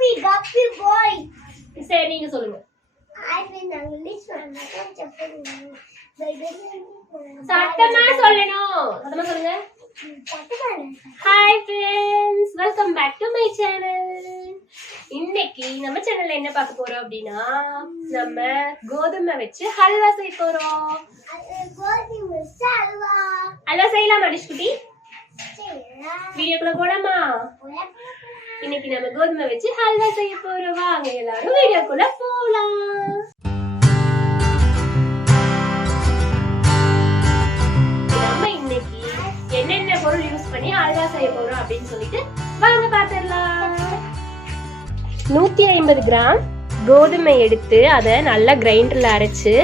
கப்பி பாய். சரி நீங்க சொல்லுங்க. சத்தமா சொல்லணும். சத்தமா சொல்லுங்க. Hi friends, welcome back to my channel. இன்னைக்கு நம்ம சேனல்ல என்ன பார்க்க போறோம் அப்படின்னா, நம்ம கோதுமை வச்சு ஹல்வா செய்ய போறோம். ஹல்வா செய்யலாமா டிஷ்குட்டி? வீடியோக்குள்ள போலாமா? இன்னைக்கு நம்ம கோதுமை வச்சு ஹல்வா செய்ய போறோம். வாங்க எல்லாரும் வீடியோக்குள்ள போலாம். நம்ம இன்னைக்கு என்னென்ன பொருள் யூஸ் பண்ணி ஹல்வா செய்ய போறோம் அப்படின்னு சொல்லிட்டு வாங்க பாத்துடலாம். 150 கிராம் கோதுமை எடுத்து அதை நல்லா கிரைண்டர்ல அரைச்சு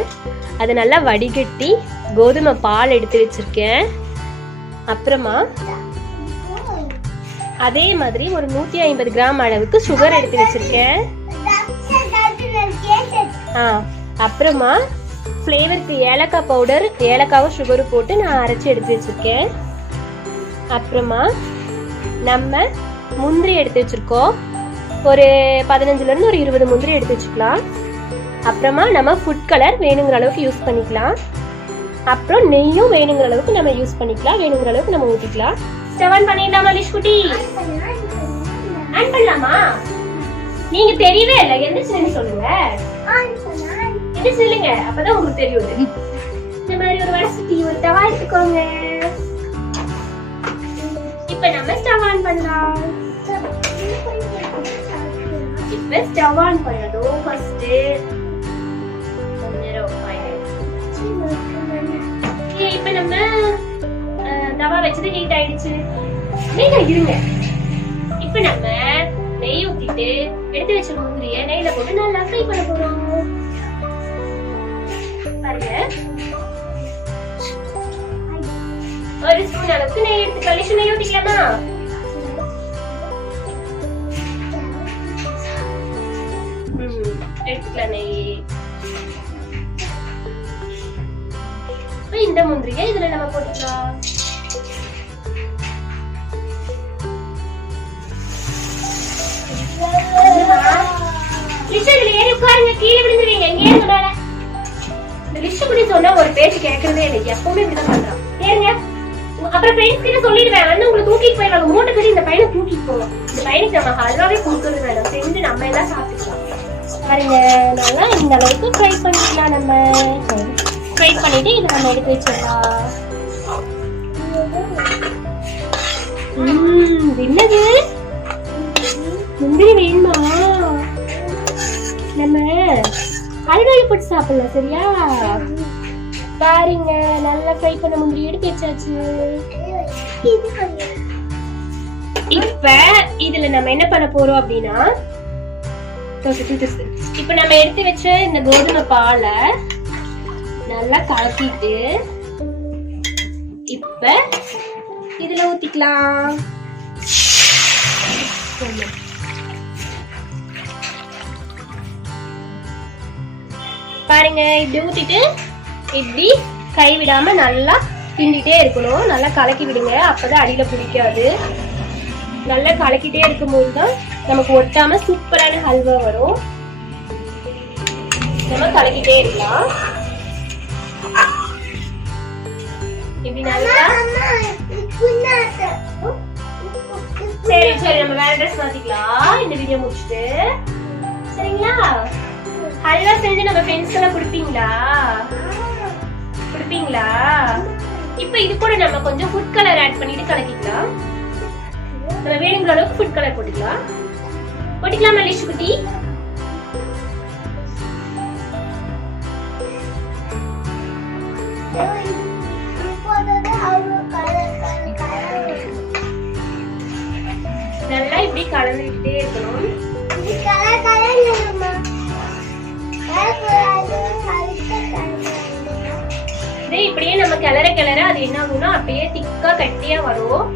அதை நல்லா வடிகட்டி கோதுமை பால் எடுத்து வச்சிருக்கேன். அப்புறமா அதே மாதிரி ஒரு 150 கிராம் அளவுக்கு சுகர் எடுத்து வச்சிருக்கேன். அப்புறமா ஃப்ளேவருக்கு ஏலக்காய் பவுடர், ஏலக்காவும் சுகரும் போட்டு நான் அரைச்சி எடுத்து வச்சிருக்கேன். அப்புறமா நம்ம முந்திரி எடுத்து வச்சிருக்கோம். ஒரு 15ல இருந்து ஒரு 20 முந்திரி எடுத்து வச்சுக்கலாம். அப்புறமா நம்ம ஃபுட் கலர் வேணுங்கிற அளவுக்கு யூஸ் பண்ணிக்கலாம். அப்புறம் நெய்யும் வேணுங்கிற அளவுக்கு நம்ம யூஸ் பண்ணிக்கலாம். வேணுங்கிற அளவுக்கு நம்ம ஊற்றிக்கலாம். ஸ்டவ் ஆன் பண்ணிடலாமா லிஷ்குட்டி? ஆன் பண்ணலாமா? நீங்க தெரியவே இல்லை, எந்திரிச்சு சொல்லுங்க. எந்திரிச்சு இல்லைங்க, அப்பதான் உங்களுக்கு தெரியும். இந்த மாதிரி ஒரு வடசட்டி, ஒரு தவா எடுத்துக்கோங்க. இப்ப நம்ம ஸ்டவ் ஆன் பண்ணலாம். இப்ப ஸ்டவ் ஆன் பண்ணதும் ஃபர்ஸ்ட் இப்ப நம்ம தவா வச்சது ஹீட் ஆயிடுச்சு. நீங்க இருங்க. இப்ப நம்ம நெய் ஊத்திட்டு எடுத்து வச்ச முந்திரிய நெய்ல போட்டு நல்லா ஃப்ரை பண்ண போறோம். பாருங்க, ஒரு ஸ்பூன் அளவுக்கு நெய் எடுத்து கழிச்சு நெய் ஊத்திக்கலாமா? எடுத்துக்கலாம் நெய். இந்த முந்திரியை இதுல நம்ம போட்டுக்கலாம். கீழே விழுந்துருவீங்க. இந்த லிஸ்ட் சொன்னா ஒரு பேச்சு கேட்கறதே இல்லை. எப்பவுமே இப்படிதான் பண்றான். ஏங்க அப்புறம் ஃப்ரெண்ட்ஸ் கிட்ட சொல்லிடுவேன், வந்து உங்களை தூக்கிட்டு போயிடலாம். மூட்டை கட்டி இந்த பையனை தூக்கிட்டு போவோம். இந்த பையனுக்கு நம்ம ஹல்வாவே கொடுக்கறது வேணும். செஞ்சு நம்ம எல்லாம் சாப்பிட்டுக்கலாம். பாருங்க, நல்லா இந்த அளவுக்கு ஃப்ரை பண்ணிக்கலாம். நம்ம ஃப்ரை பண்ணிட்டு இதை நம்ம எடுத்து வச்சிடலாம். என்னது முந்திரி வேணுமா? நம்ம அல்வாயில போட்டு சாப்பிடலாம். சரியா? பாருங்க, நல்லா ஃப்ரை பண்ண முந்திரி எடுத்து வச்சாச்சு. இப்ப இதுல நம்ம என்ன பண்ண போறோம் அப்படின்னா, இப்ப நம்ம எடுத்து வச்ச இந்த கோதுமை பாலை நல்லா கலக்கிட்டு இப்ப இதுல ஊத்திக்கலாம். பாருங்க, இப்படி ஊத்திட்டு இப்படி கை விடாம நல்லா கிண்டிட்டே இருக்கணும். நல்லா கலக்கி விடுங்க, அப்பதான் அடியில பிடிக்காது. நல்லா கலக்கிட்டே இருக்கும் போதுதான் நமக்கு ஒட்டாம சூப்பரான ஹல்வா வரும். நம்ம கலக்கிட்டே இருக்கலாம். இப்படி நல்லா. சரி சரி, நம்ம வேற ட்ரெஸ் மாத்திக்கலாம் இந்த வீடியோ முடிச்சுட்டு. சரிங்களா? ஹல்வா செஞ்சு நம்ம ஃப்ரெண்ட்ஸ் எல்லாம் கொடுப்பீங்களா? கொடுப்பீங்களா? இப்ப இது கூட நம்ம கொஞ்சம் ஃபுட் கலர் ஆட் பண்ணிட்டு கலக்கிக்கலாம். நம்ம வேணுங்கிற அளவுக்கு ஃபுட் கலர் போட்டுக்கலாம். போட்டுக்கலாமா லிஷு குட்டி? நல்லா இப்படி கலந்துக்கிட்டே இருக்கணும். இதே இப்படியே நம்ம கிளற கிளற அது என்ன ஆகும்னா அப்படியே திக்கா கட்டியா வரும்.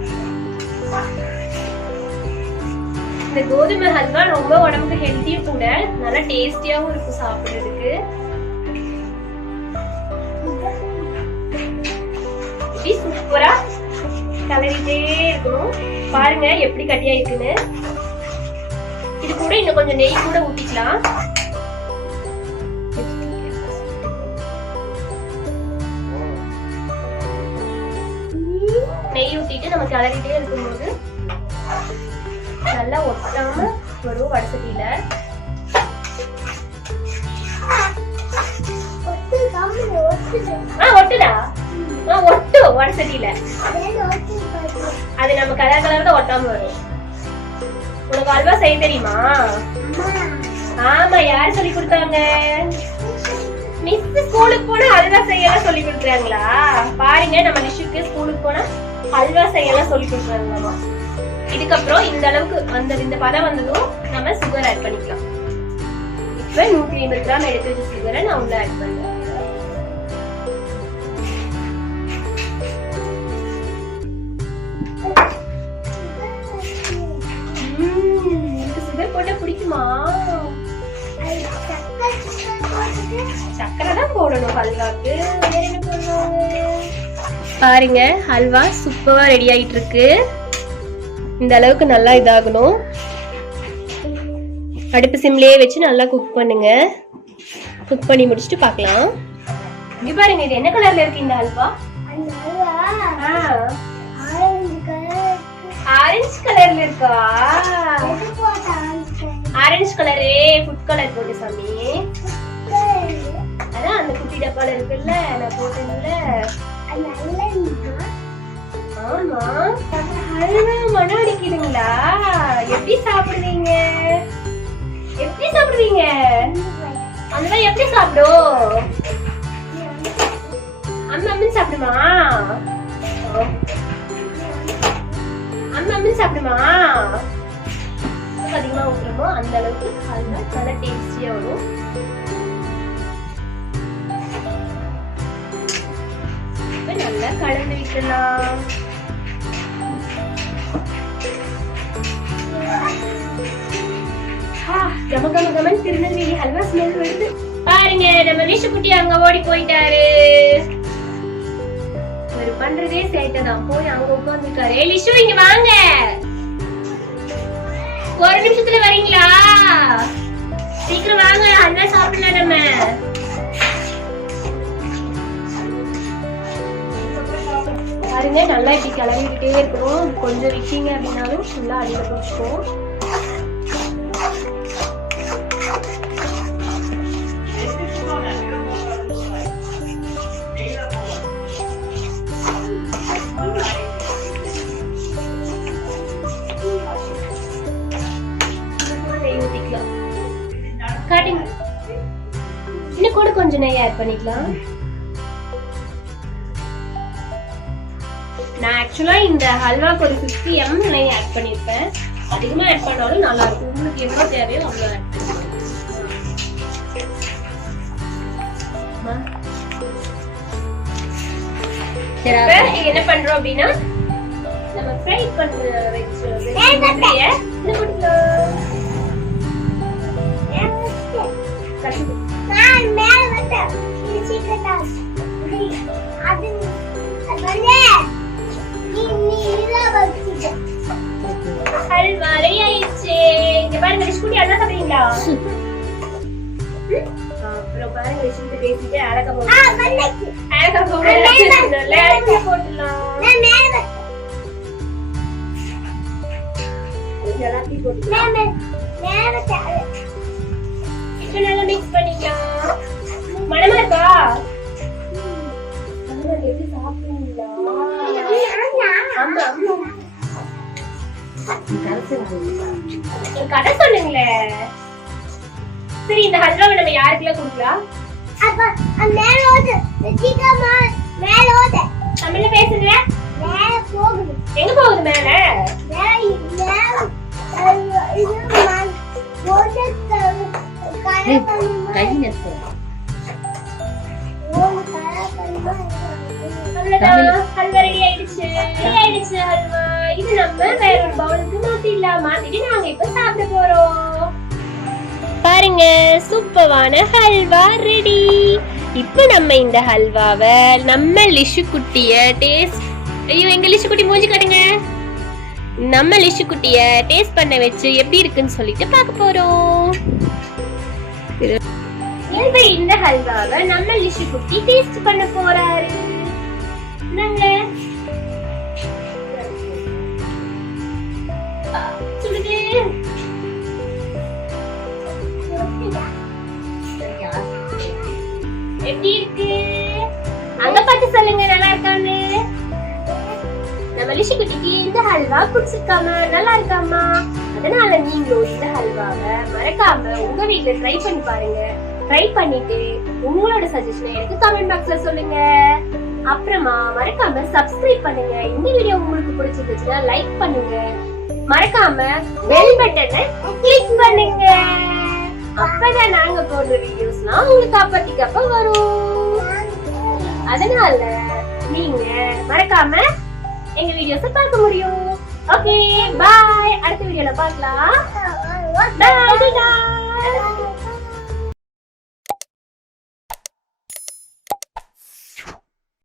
இந்த கோதுமை ஹல்வா ரொம்ப உடம்புக்கு ஹெல்த்தியும் கூட, நல்லா டேஸ்டியாவும் இருக்கும் சாப்பிடுறதுக்கு. சூப்பரா கலரிட்டே இருக்கணும். பாருங்க எப்படி கட்டியா இருக்குன்னு. இது கூட இன்னும் கொஞ்சம் நெய் கூட ஊத்திக்கலாம். நெய் ஊத்திட்டு நம்ம கிளறிட்டே இருக்கும்போது நல்லா ஒட்டாம வரும் வடசட்டியில. ஒட்டுதா? ஒட்டு வடசட்டியில. அது நம்ம கலர் கலர்ல ஒட்டாம வரும். உனக்கு அல்வா செய்ய தெரியுமா? ஆமா, யாரு சொல்லி கொடுத்தாங்க? மிஸ் ஸ்கூலுக்கு போனா அல்வா செய்யலாம் சொல்லி கொடுக்குறாங்களா? பாருங்க, நம்ம லிஷுக்கு ஸ்கூலுக்கு போனா அல்வா செய்யலாம் சொல்லி கொடுக்குறாங்களாமா. இதுக்கப்புறம் இந்த அளவுக்கு இந்த பதம் வந்ததும் நம்ம சுகர் ஆட் பண்ணிக்கலாம். இப்ப 150 கிராம் எடுத்து வச்ச சுகரை நான் உள்ள ஆட் பண்றேன். சுகர் போட்டா பிடிக்குமா? சக்கரை தான் போடணும் ஹல்வாக்கு. வேற என்ன பண்ணுவாங்க? பாருங்க, ஹல்வா சூப்பரா ரெடி ஆயிட்டு இருக்கு. இந்த அளவுக்கு நல்லா இதாகணும். அடுப்பு சிம்லயே வச்சு நல்லா குக் பண்ணுங்க. குக் பண்ணி முடிச்சுட்டு பார்க்கலாம். இங்க பாருங்க, இது என்ன கலர்ல இருக்கு இந்த ஹல்வா? ஆரஞ்சு கலர்ல இருக்கா? ஆரஞ்சு கலரே ஃபுட் கலர் போட்டு சாமி. அதான் அந்த குட்டி டப்பால இருக்குல்ல, நான் போட்டேன்ல. ஆமா, ஹல்வா மனம் அடிக்குதுங்களா? எப்படி சாப்பிடுவீங்க? எப்படி சாப்பிடுவீங்க? அந்த எப்படி சாப்பிடும்? அம்மா சாப்பிடுமா? அம்மா சாப்பிடுமா? அதிகமா ஊத்துறோமோ அந்த அளவுக்கு ஹல்வா நல்லா டேஸ்டியா வரும். நல்லா கலந்து விட்டுலாம். கமகமகமன் திருநெல்வேலி ஹல்வா ஸ்மெல் வருது. பாருங்க, நம்ம லிஷு குட்டி அங்க ஓடி போயிட்டாரு. ஒரு பண்றதே சேட்டதான். போய் அங்க உட்கார்ந்துருக்காரு. ஏ லிஷு, இங்க வாங்க. ஒரு நிமிஷத்துல வரீங்களா? சீக்கிரம் வாங்க, ஹல்வா சாப்பிடலாம் நம்ம. பாருங்க, நல்லா இப்படி கிளறிக்கிட்டே இருக்கணும். கொஞ்சம் விட்டீங்க அப்படின்னாலும் ஃபுல்லா அடியில பிடிச்சிக்கும். காட்டுங்க, இன்னும் கூட கொஞ்சம் நெய் ஆட் பண்ணிக்கலாம். நான் ஆக்சுவலா இந்த ஹல்வாக்கு ஒரு 50 ml நெய் ஆட் பண்ணிருப்பேன். அதிகமா ஆட் பண்ணாலும் நல்லா இருக்கும். உங்களுக்கு எவ்வளவு தேவையோ அவ்வளவு ஆட் பண்ணுங்க. என்ன பண்றோம் அப்படின்னா, நம்ம ஃப்ரை பண்ண வச்சு ஹல்வா ரெடி ஆயிடுச்சு. இங்க பாருங்க, லிஷுக்குட்டி அண்ணா சாப்பிடுறீங்களா? அப்புறம் பாருங்க, லிஷுக்கு பேசிட்டு அழகா போடலாம். நல்லா மிக்ஸ் பண்ணிக்கலாம். மனமா இருக்கா? எப்படி சாப்பிடுவீங்களா? ஆமா, கதை சொல்லுங்களே. சரி, இந்த ஹல்வாவை நம்ம யாருக்குலாம் கொடுக்கலாம்? தமிழ்ல பேசுங்க. எங்க போகுது? மேல ஹல்வா ரெடி ஆயிடுச்சு. ஹல்வா இது நம்ம வேற ஒரு பவுலுக்கு மாத்திட்டு நாங்க இப்ப சாப்பிட போறோம். பாருங்க, சூப்பரான ஹல்வா ரெடி. இப்போ நம்ம இந்த ஹல்வாவை நம்ம லிஷு குட்டிய டேஸ்ட். ஐயோ, எங்க லிஷு குட்டி மூஞ்சி காட்டுங்க. நம்ம லிஷு குட்டிய டேஸ்ட் பண்ண வச்சு எப்படி இருக்குன்னு சொல்லிட்டு பார்க்க போறோம். இந்த ஹல்வாவை நம்ம லிஷு குட்டி டேஸ்ட் பண்ண போறாரு. நாங்க எப்படி இருக்கு அங்க பார்த்து சொல்லுங்க, நல்லா இருக்கான்னு. நம்ம லிஷு குட்டிக்கு இந்த ஹல்வா பிடிச்சிருக்காம, நல்லா இருக்காமா? அதனால நீங்களும் இந்த ஹல்வாவை மறக்காம உங்க வீட்டுல ட்ரை பண்ணி பாருங்க. ட்ரை பண்ணிட்டு உங்களோட சஜஷனை எனக்கு கமெண்ட் பாக்ஸ்ல சொல்லுங்க. அப்புறமா மறக்காம சப்ஸ்கிரைப் பண்ணுங்க. இந்த வீடியோ உங்களுக்கு பிடிச்சிருந்துச்சுன்னா லைக் பண்ணுங்க. மறக்காம பெல் பட்டனை கிளிக் பண்ணுங்க. அப்பதான் நாங்க போடுற வீடியோஸ்லாம் உங்களுக்கு அப்பத்திக்கப்ப வரும். அதனால நீங்க மறக்காம எங்க வீடியோஸ பார்க்க முடியும். ஓகே, பாய். அடுத்த வீடியோல பார்க்கலாம். பாய்.